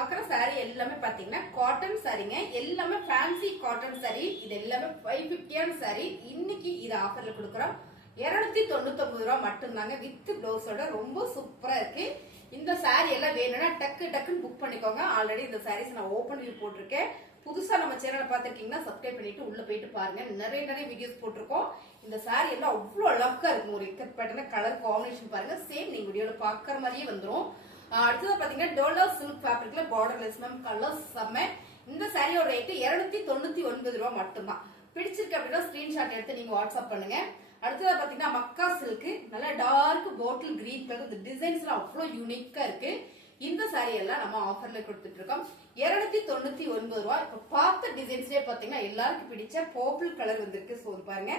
பாக்குற சாரி எல்லாமே பாத்தீங்கன்னா காட்டன் சாரிங்க. எல்லாமே ஃபேன்சி காட்டன் சாரி. இது எல்லாமே 550 சாரி. இன்னைக்கு இது ஆஃபர்ல கொடுக்குறோம். 299 ரூபாய் மட்டும்தாங்க வித் பிளவுஸோட. ரொம்ப சூப்பரா இருக்கு. இந்த சாரி எல்லாம் வேணும்னா டக்குன்னு புக் பண்ணிக்கோங்க. ஆல்ரெடி இந்த சாரீஸ் நான் ஓபன் வியூ போட்டிருக்கேன். புதுசா நம்ம சேனலை பாத்திருக்கீங்கன்னா சப்ஸ்கிரைப் பண்ணிட்டு உள்ள போயிட்டு பாருங்க. நிறைய வீடியோஸ் போட்டிருக்கோம். இந்த சாரி எல்லாம் அவ்வளவு அழகா இருக்கும். ஒரு இக்கட் பேட்டர்ன் கலர் காம்பினேஷன் பாருங்க. சேம் நீங்க வீடியோல பாக்குற மாதிரியே வந்துரும். அடுத்தது பாத்தீங்கன்னா டோலா சில்க் ஃபேப்ரிக்ல பார்டர்லெஸ் மேம் கலர் செம்ம. இந்த சாரியோட ரேட் 299 ரூபாய் மட்டும்தான். பிடிச்சிருக்கு அப்படின்னா ஸ்கிரீன்ஷாட் எடுத்து நீங்க வாட்ஸ்அப் பண்ணுங்க. அடுத்தது பாத்தீங்கன்னா மக்கா சில்க் நல்ல டார்க் பாட்டில் கிரீன் கலர். இந்த டிசைன்ஸ் எல்லாம் அவ்வளவு யூனிக்கா இருக்கு. இந்த சாரி எல்லாம் நம்ம ஆஃபர்ல கொடுத்துட்டு இருக்கோம். 299 ரூபாய். இப்ப பார்த்த டிசைன்ஸ்லயே பாத்தீங்கன்னா எல்லாருக்கும் பிடிச்ச பர்பிள் கலர் வந்திருக்கு. சோ பாருங்க,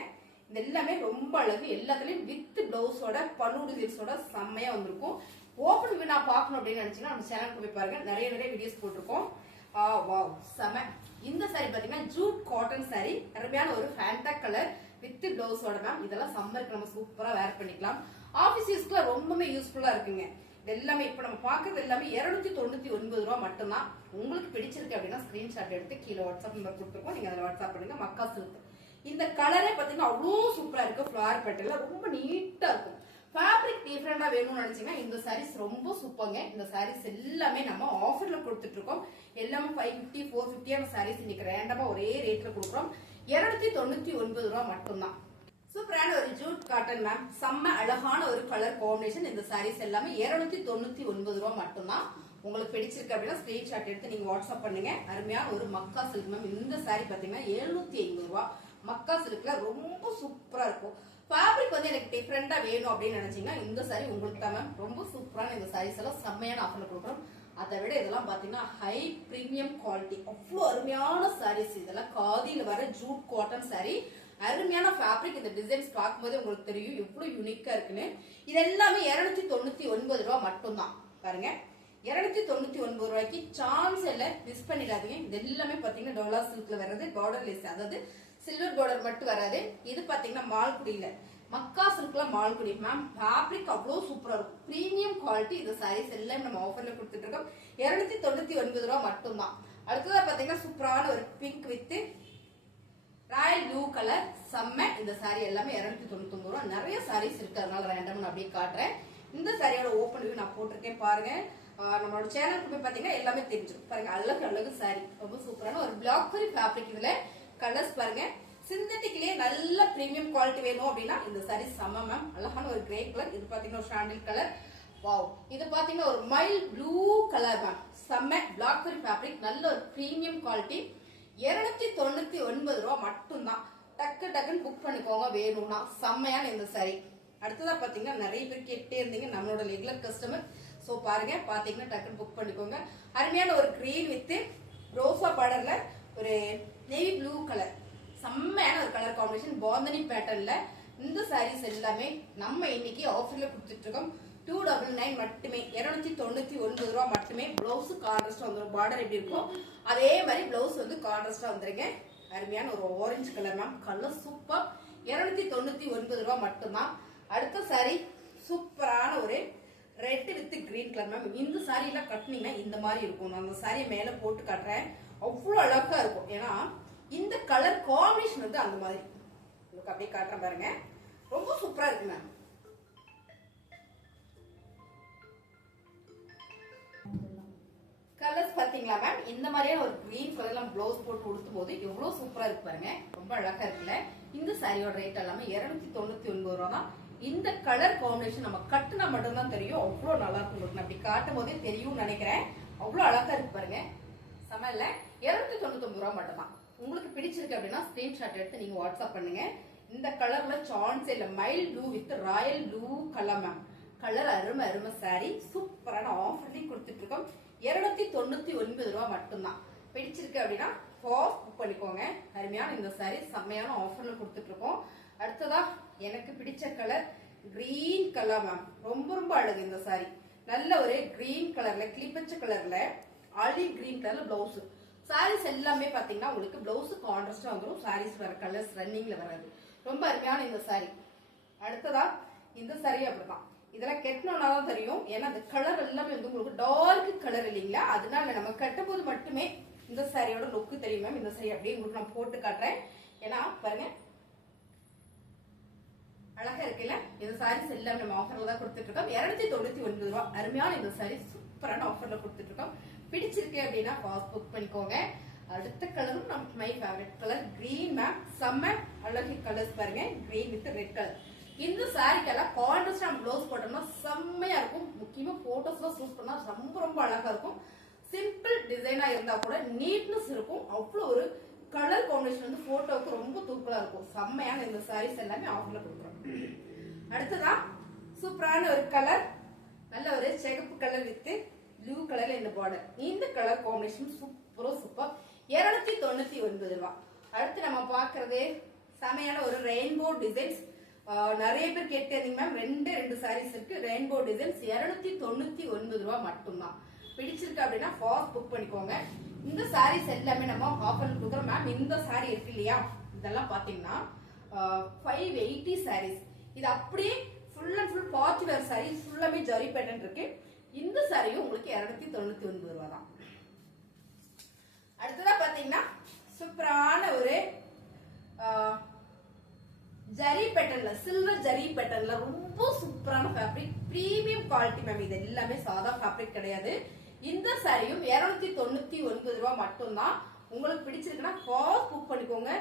இது எல்லாமே ரொம்ப அழகு. எல்லாத்துலயும் வித் பிளவுஸோட பல்லு டிசைன்ஸோட செம்மையா வந்திருக்கும். ஓபன் வியூ நான் பார்க்கணும் அப்படின்னு நினைச்சீங்கன்னா நம்ம சேனலுக்கு போய் பாருங்க. நிறைய வீடியோஸ் போட்டிருக்கோம். வாவ் செம. இந்த சாரி பாத்தீங்கன்னா ஜூட் காட்டன் சாரி. அருமையான ஒரு ஃபேண்டா கலர் வித் பிளவுஸோட மேம். இதெல்லாம் சம்மருக்கு நம்ம சூப்பரா வேர் பண்ணிக்கலாம். ஆபீஸ் யூஸ்க்குலாம் ரொம்பவே யூஸ்ஃபுல்லா இருக்குங்க. இது எல்லாமே இப்ப நம்ம பாக்குறது எல்லாமே 299 ரூபாய் மட்டும்தான். உங்களுக்கு பிடிச்சிருக்கு அப்படின்னா ஸ்கிரீன்ஷாட் எடுத்து கீழே வாட்ஸ்அப் நம்பர் கொடுத்துருக்கோம். நீங்க அதில் வாட்ஸ்அப் பண்ணுங்க. மக்கா சில்க் இந்த கலரே பாத்தீங்கன்னா அவ்வளவு சூப்பரா இருக்கு. ஃபிளவர் பேட்டர்ல ரொம்ப நீட்டா இருக்கும். ஃபேப்ரிக் டிஃபரெண்டா வேணும்னு நினைச்சீங்கன்னா இந்த சாரீஸ் ரொம்ப சூப்பர்ங்க. இந்த சாரீஸ் எல்லாமே நம்ம ஆஃபர்ல கொடுத்துட்டு இருக்கோம். எல்லாமே 550 450 சாரீஸ் இன்னைக்கு ரேண்டமா ஒரே ரேட்ல கொடுக்குறோம். 299 ரூபாய் மட்டும்தான். சூப்பரான ஒரு ஜூட் காட்டன் மேம். செம்ம அழகான ஒரு கலர் காம்பினேஷன். இந்த சாரீஸ் எல்லாமே 299 ரூபாய் மட்டும்தான். உங்களுக்கு பிடிச்சிருக்கு அப்படின்னா ஸ்கிரீன்ஷாட் எடுத்து நீங்க வாட்ஸ்அப் பண்ணுங்க. அருமையான ஒரு மக்கா சில்க் மேம். இந்த சாரி பாத்தீங்கன்னா 750 ரூபாய். மக்கா சில்க்ல ரொம்ப சூப்பரா இருக்கும். ஃபேப்ரிக் வந்து எனக்கு டிஃபரெண்டா வேணும் அப்படின்னு நினைச்சீங்கன்னா இந்த சாரி உங்களுக்கு தான் மேம். ரொம்ப சூப்பரான இந்த சாரீஸ் எல்லாம் செம்மையான ஆஃபர்ல கொடுக்குறோம். அதை விட இதெல்லாம் பாத்தீங்கன்னா ஹை பிரீமியம் குவாலிட்டி. அவ்வளவு அருமையான சாரீஸ். இதெல்லாம் காதியில வர ஜூட் காட்டன் சாரி. அருமையான ஃபேப்ரிக். இந்த டிசைன்ஸ் பார்க்கும்போது உங்களுக்கு தெரியும் எவ்வளவு யூனிக்கா இருக்குன்னு. இது எல்லாமே 299 ரூபாய் மட்டும்தான். பாருங்க, 299 ரூபாய்க்கு சான்ஸ் இல்ல. மிஸ் பண்ணிடாதீங்க. இது எல்லாமே பாத்தீங்கன்னா டோலா சில்க்ல வர்றது பார்டர்லெஸ், அதாவது சில்வர் பார்டர் மட்டும் வராது. இது பாத்தீங்கன்னா மால்குடியில மக்கா சில்க்ல மால்குடி மேம். ஃபேப்ரிக் அவ்வளவு சூப்பரா இருக்கும். Premium quality. இந்த சாரீஸ் எல்லாம் நம்ம ஆஃபர்ல கொடுத்துட்டு இருக்கோம். 299 ரூபாய் மட்டும்தான். அடுத்ததா பாத்தீங்கன்னா சூப்பரான ஒரு pink with Royal blue colour செம்ம. இந்த சாரி எல்லாமே 299 ரூபாய். நிறைய சாரீஸ் இருக்கு, அதனால ரேண்டம் நான் அப்படியே காட்டுறேன். இந்த சாரியோட ஓப்பன் வியூ நான் போட்டிருக்கேன் பாருங்க. நம்மளோட சேனலுக்கு போய் பாத்தீங்கன்னா எல்லாமே தெரிஞ்சிடும். பாருங்க, அழகு சாரி. ரொம்ப சூப்பரான ஒரு பிளாக்கரி ஃபேப்ரிக். இதுல கலர்ஸ் பாருங்க. சிந்தட்டிக்லயே நல்ல பிரீமியம் குவாலிட்டி வேணும் அப்படின்னா இந்த சாரி செம்ம மேம். அழகான ஒரு கிரே கலர். இது பாத்தீங்கன்னா ஒரு சாண்டில் கலர். வாவ். இது பாத்தீங்கன்னா ஒரு மைல் ப்ளூ கலர் மேம். செம்ம பிளாக்கரி ஃபேப்ரிக். நல்ல ஒரு பிரீமியம் குவாலிட்டி. 299 ரூபாய் மட்டும்தான். டக்குன்னு புக் பண்ணிக்கோங்க வேணும்னா. செம்மையான இந்த சாரி. அடுத்ததா பாத்தீங்கன்னா நிறைய பேர் கேட்டே இருந்தீங்க, நம்மளோட ரெகுலர் கஸ்டமர். சோ பாருங்க, பாத்தீங்கன்னா டக்குன்னு புக் பண்ணிக்கோங்க. அருமையான ஒரு கிரீன் வித் ரோசா பார்டர்ல ஒரு நேவி ப்ளூ கலர். செம்மையான ஒரு கலர் காம்பினேஷன். பாந்தனி பேட்டர்ன்ல இந்த சாரீஸ் எல்லாமே நம்ம இன்னைக்கு ஆஃபர்ல கொடுத்துட்டு இருக்கோம். 299 மட்டுமே. 299 ரூபாய் மட்டுமே. பிளவுஸ் கான்ட்ராஸ்டா வந்துடும். பார்டர் எப்படி இருக்கும் அதே மாதிரி பிளவுஸ் வந்து கான்ட்ராஸ்டா வந்துருங்க. அருமையான ஒரு orange colour ma'am. Colour super. 299 ரூபாய் மட்டும்தான். அடுத்த சாரி சூப்பரான ஒரு red with green colour ma'am. இந்த சாரி எல்லாம் கட்டினீங்கன்னா இந்த மாதிரி இருக்கும். நான் அந்த சாரியை மேல போட்டு காட்டுறேன். அவ்வளவு அழகா இருக்கும். ஏன்னா இந்த கலர் காம்பினேஷன் வந்து அந்த மாதிரி உங்களுக்கு அப்படியே காட்டுறேன் பாருங்க. ரொம்ப சூப்பரா இருக்கு மேம். கலர்ஸ் பாத்தீங்களா மேம்? இந்த மாதிரியான ஒரு கிரீன் கலர்ல பிளவுஸ் போட்டு கொடுக்கும் போது எவ்வளவு சூப்பரா இருக்கு பாருங்க. ரொம்ப அழகா இருக்குல்ல. இந்த சாரியோட ரேட் எல்லாமே 299 ரூபா தான். இந்த கலர் காம்பினேஷன் நம்ம கட்டுனா மட்டும்தான் தெரியும். அவ்வளவு நல்லா இருக்கும். அப்படி காட்டும் போதே தெரியும் நினைக்கிறேன். அவ்வளவு அழகா இருக்கு பாருங்க. சமையல்ல 299 ரூபாய் மட்டும்தான். உங்களுக்கு பிடிச்சிருக்கு அப்படின்னா ஸ்கிரீன்ஷாட் எடுத்து நீங்க வாட்ஸ்அப் பண்ணுங்க. இந்த கலர்ல சான்ஸ் இல்ல. Mile blue with Royal blue colour ma'am. Colour அருமை சாரி. சூப்பரான ஆஃபர்லயும் கொடுத்துட்டு இருக்கோம். 299 ரூபாய் மட்டும்தான். பிடிச்சிருக்கு அப்படின்னா ஃபாஸ்ட் புக் பண்ணிக்கோங்க. அருமையான இந்த சாரி செம்மையான ஆஃபர்ல கொடுத்துட்டு இருக்கோம். அடுத்ததா எனக்கு பிடிச்ச கலர் கிரீன் கலர் மேம். ரொம்ப அழகு இந்த சாரி. நல்ல ஒரு கிரீன் கலர்ல கிளிப்பச்ச கலர்ல ஆலிவ் கிரீன் கலர்ல பிளவுஸ். சாரீஸ் எல்லாமே பாத்தீங்கன்னா உங்களுக்கு பிளவுஸ் கான்ட்ராஸ்டா வந்துடும். சாரீஸ் வர கலர்ஸ் ரன்னிங்ல வராது. ரொம்ப அருமையான இந்த சாரி. அடுத்ததா இந்த சாரி அப்படிதான். இதெல்லாம் கெட்டணும்னா தான் தெரியும். ஏன்னா அந்த கலர் எல்லாமே வந்து உங்களுக்கு டார்க் கலர் இல்லைங்களா, அதனால நம்ம கட்டும் போது மட்டுமே இந்த சாரியோட லுக்கு தெரியும் மேம். இந்த சாரி அப்படியே உங்களுக்கு நான் போட்டு காட்டுறேன். ஏன்னா பாருங்க அழகா இருக்குல்ல. இந்த சாரீஸ் எல்லாமே நம்ம ஆஃபர்ல தான் கொடுத்துட்டு இருக்கோம். 299 ரூபாய். அருமையான இந்த சாரி சூப்பரான ஆஃபர்ல கொடுத்துட்டு இருக்கோம். பிடிச்சிருக்கு அப்படின்னா ஃபாஸ்ட் புக் பண்ணிக்கோங்க. அடுத்த கலரும் நமக்கு my favourite colour green ma'am. செம்ம அழகு கலர்ஸ் பாருங்க, கிரீன் வித் ரெட் கலர். இந்த சாரிக்கெல்லாம் கான்ட்ராஸ்ட் நம்ம ப்ளவுஸ் போட்டோம்னா செம்மையா இருக்கும். முக்கியமா போட்டோஸ்லாம் சூஸ் பண்ணா ரொம்ப ரொம்ப அழகா இருக்கும். சிம்பிள் டிசைனா இருந்தா கூட நீட்னஸ் இருக்கும். அவ்வளோ ஒரு கலர் காம்பினேஷன் வந்து போட்டோவுக்கு ரொம்ப தூக்கலா இருக்கும். செம்மையான இந்த சாரீஸ் எல்லாமே ஆஃபர்ல கொடுக்குறோம். அடுத்ததான் சூப்பரான ஒரு கலர், நல்ல ஒரு சிகப்பு கலர் வித் ப்ளூ கலர்ல இந்த பார்டர். இந்த கலர் காம்பினேஷன் சூப்பரோ சூப்பர். 299 ரூபாய். அடுத்து நம்ம பாக்குறது செமையான ஒரு ரெயின்போ டிசைன்ஸ். நிறைய பேர் கேட்டீங்க மேம், ரெண்டு சாரீஸ் இருக்கு ரெயின்போ டிசைன்ஸ். 299 ரூபாய் மட்டும்தான். பிடிச்சிருக்கு அப்படின்னா ஃபாஸ்ட் புக் பண்ணிக்கோங்க. இந்த சாரீஸ் எல்லாமே நம்ம ஆஃபர்ல கொடுக்குறோம் மேம். இந்த சாரி இருக்கு இல்லையா, இதெல்லாம் பாத்தீங்கன்னா 580 சாரீஸ். இது அப்படியே full and full party wear sorry, ஃபுல்லாமே ஜரி பேட்டர்ன் இருக்கு. இந்த சாரியும் உங்களுக்கு 299 ரூபாய் தான். அடுத்ததா பாத்தீங்கன்னா சூப்பரான ஒரு ஜரி பேட்டர்ன்ல, சில்வர் ஜரி பேட்டர்ன்ல ரொம்ப சூப்பரான ஃபேப்ரிக், பிரீமியம் குவாலிட்டி மேம். இது எல்லாமே சாதா ஃபேப்ரிக் கிடையாது. இந்த சாரியும் 299 ரூபாய் மட்டும்தான். உங்களுக்கு பிடிச்சிருக்குன்னா ஃபாஸ்ட் புக் பண்ணிக்கோங்க.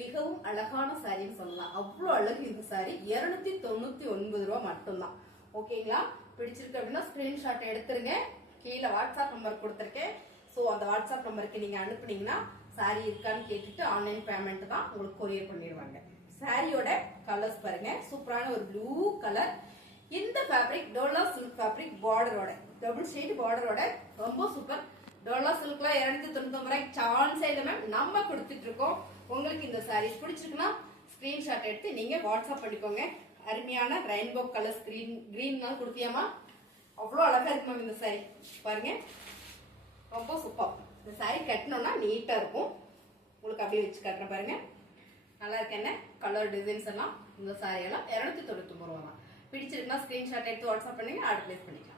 மிகவும் அழகான சாரின்னு சொல்லலாம். அவ்வளவு அழகு இந்த சாரி. 299 ரூபாய் மட்டும்தான். ஓகேங்களா? பிடிச்சிருக்கு அப்படின்னா ஸ்கிரீன்ஷாட் எடுத்துருங்க. கீழே வாட்ஸ்அப் நம்பர் கொடுத்துருக்கேன். ஸோ அந்த வாட்ஸ்அப் நம்பருக்கு நீங்க அனுப்புனீங்கன்னா சாரி இருக்கான்னு கேட்டுட்டு ஆன்லைன் பேமெண்ட் தான் உங்களுக்கு கொரியர் பண்ணிடுவாங்க. சாரியோட கலர்ஸ் பாருங்க, சூப்பரான ஒரு ப்ளூ கலர். இந்த ஃபேப்ரிக் டோலா சில்க் ஃபேப்ரிக், பார்டரோட டபுள் ஷேட் பார்டரோட ரொம்ப சூப்பர். டோலா சில்க்ல 299 ரூபாய் சான்ஸ் இல்ல மேம், நம்ம கொடுத்துட்டு இருக்கோம். உங்களுக்கு இந்த சாரீஸ் பிடிச்சிருக்குன்னா ஸ்கிரீன்ஷாட் எடுத்து நீங்க வாட்ஸ்அப் பண்ணிக்கோங்க. அருமையான ரெயின்போ கலர்ஸ், கிரீன் கொடுத்தியாமா, அவ்வளோ அழகா இருக்கு மேம் இந்த சாரி. பாருங்க ரொம்ப சூப்பர். இந்த சாரி கட்டணும்னா நீட்டா இருக்கும். உங்களுக்கு அப்படியே வச்சு கட்டுறேன் பாருங்க, நல்லா இருக்கு. என்ன கலர் டிசைன்ஸ் எல்லாம் இந்த சாரி எல்லாம் 299 ரூபாய் தான். பிடிச்சிருக்குன்னா ஸ்கிரீன்ஷாட் எடுத்து வாட்ஸ்அப் பண்ணுங்க, ஆர்டர் பிளேஸ் பண்ணிக்கலாம்.